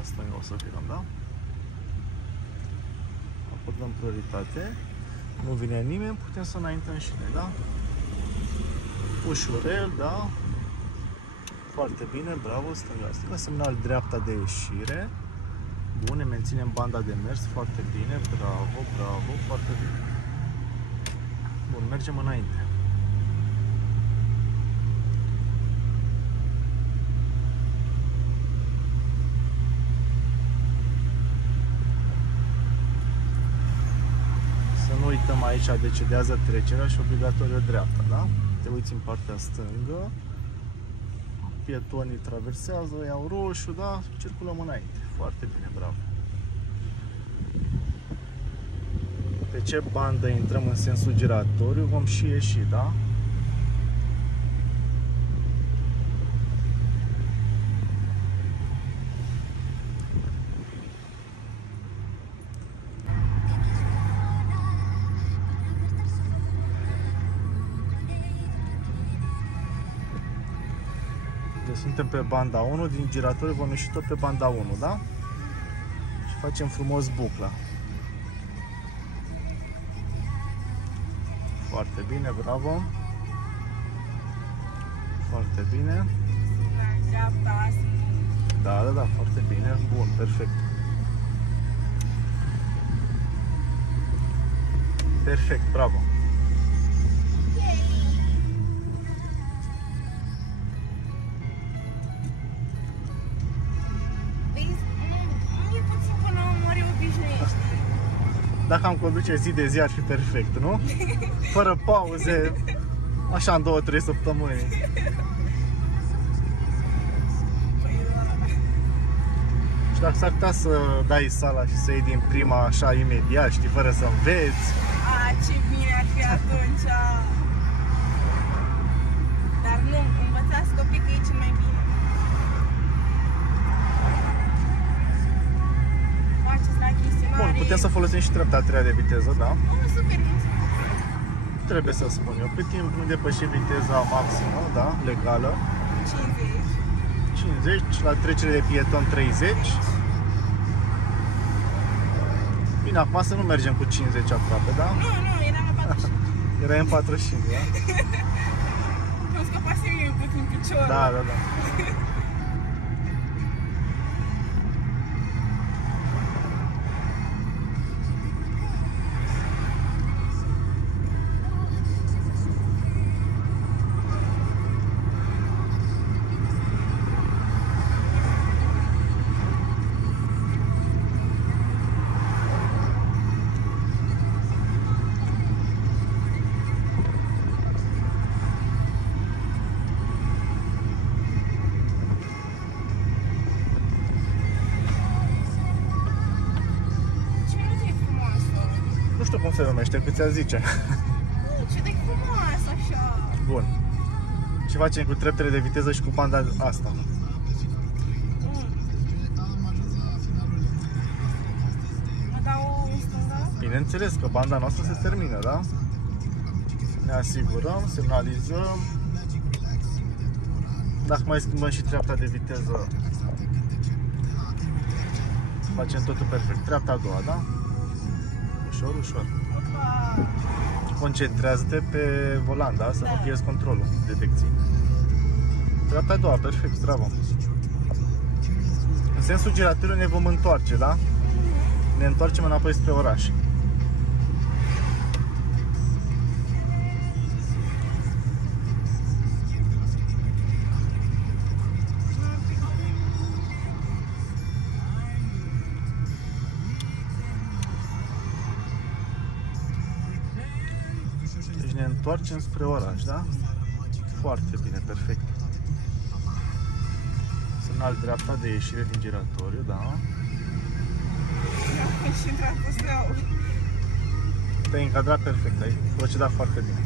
la stânga o să virăm, da? Acordăm prioritate. Nu vine nimeni, putem să înaintăm și noi, da? Ușurel, da? Foarte bine, bravo, stânga. Semnal dreapta de ieșire. Bun, ne menținem banda de mers, foarte bine, bravo, foarte bine. Bun, mergem înainte. Să nu uităm, aici decedează trecerea și obligatoriu dreapta, da? Te uiți în partea stângă. Pietonii traversează, iau roșu, da? Circulăm înainte. Foarte bine, bravo. Pe ce bandă intrăm în sensul giratoriu, vom și ieși, da? Deci suntem pe banda 1, din giratoriu vom ieși tot pe banda 1, da? Și facem frumos bucla. Foarte bine, bravo. Foarte bine. Da, foarte bine. Bun, perfect. Perfect, bravo. Dacă am conduce zi de zi ar fi perfect, nu? Fără pauze, așa în 2-3 săptămâni. Și dacă s-ar putea să dai sala și să iei din prima așa imediat, știi, fără să înveți. Ce bine ar fi atunci! Dar nu, învățați copii că e cel mai bine. Bun, putem să folosim și trepta a treia de viteză, da? Super, trebuie să spun eu. Cât timp nu depășim viteza maximă, da? Legală. 50, la trecere de pieton 30. Bine, acum să nu mergem cu 50 aproape, da? Nu, eram în 45. Era în 45, da? Am scăpat eu puțin piciorul. Da. Nu știu cum se numește, cât ți-a zice. Ce de frumoasă așa. Bun. Ce facem cu treptele de viteză și cu banda asta? Mă dau în stânga? Bineînțeles că banda noastră se termină, da? Ne asigurăm, semnalizăm. Dacă mai schimbăm și treapta de viteză, facem totul perfect. Treapta a doua, da? Ușor. Concentrează-te pe volan, da? Să nu pierzi controlul detecției. Treapta a doua, perfect, bravo. În sensul giratoriu ne vom întoarce, da? Ne întoarcem înapoi spre oraș. Deci ne întoarcem spre oraș, da? Foarte bine, perfect. Semnal dreapta de ieșire din giratoriu, da? Și intrat cu steaua. Te-ai încadrat perfect, ai procedat foarte bine.